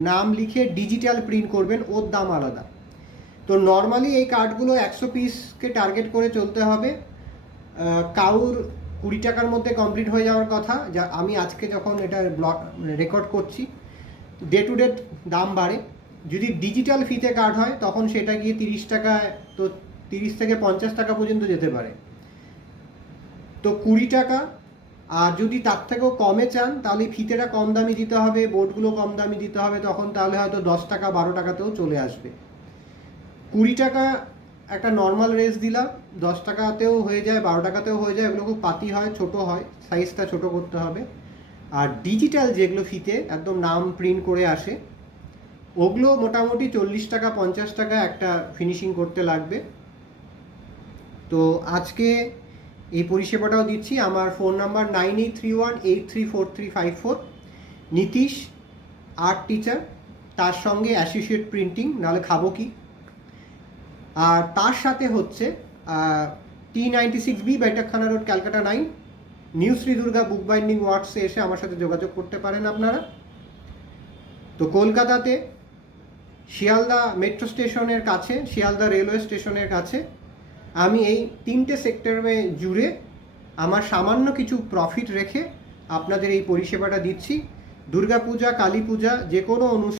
নাম লিখে digital print করবেন, ওর দাম আলাদা। তো নর্মালি এই কার্ডগুলো 100 পিসকে টার্গেট করে চলতে হবে। কাউর 20 টাকার মধ্যে কমপ্লিট হয়ে যাওয়ার কথা, যা আমি আজকে যখন এটা ব্লগ রেকর্ড করছি ডে টু ডে দাম বাড়ে। যদি ডিজিটাল ফিতে কার্ড হয় তখন সেটা গিয়ে 30 টাকায়, তো 30 থেকে 50 টাকা পর্যন্ত যেতে পারে। তো 20 টাকা, আর যদি তার থেকেও কমে চান তাহলে ফিতেটা কম দামি দিতে হবে, বোর্ডগুলো কম দামি দিতে হবে, তখন তাহলে হয়তো 10 টাকা 12 টাকাতেও চলে আসবে। 20 টাকা একটা নর্মাল রেস দিলাম, 10 টাকাতেও হয়ে যায়, 12 টাকাতেও হয়ে যায়, এগুলো খুব পাতি হয়, ছোট হয়, সাইজটা ছোট করতে হবে। আর ডিজিটাল যেগুলো ফিতে একদম নাম প্রিন্ট করে আসে, ওগুলো মোটামুটি 40 টাকা 50 টাকা একটা ফিনিশিং করতে লাগবে। তো আজকে এই পরিষেবাটাও দিচ্ছি। আমার phone number 9831834354। Nitish art teacher, তার সঙ্গে অ্যাসোসিয়েট প্রিন্টিং, নাহলে খাবো কি। আর তার সাথে হচ্ছে T96B Baitakhana road, Calcutta 9, new Shri Durga book binding ওয়ার্কসে এসে আমার সাথে যোগাযোগ করতে পারেন আপনারা। তো কলকাতাতে শিয়ালদা মেট্রো স্টেশনের কাছে, শিয়ালদা রেলওয়ে স্টেশনের কাছে আমি এই 3টে সেক্টরে জুড়ে আমার সামান্য কিছু প্রফিট রেখে আপনাদের এই পরিষেবাটা দিচ্ছি। দুর্গাপূজা, কালী পূজা, যে কোনো অনুষ্ঠান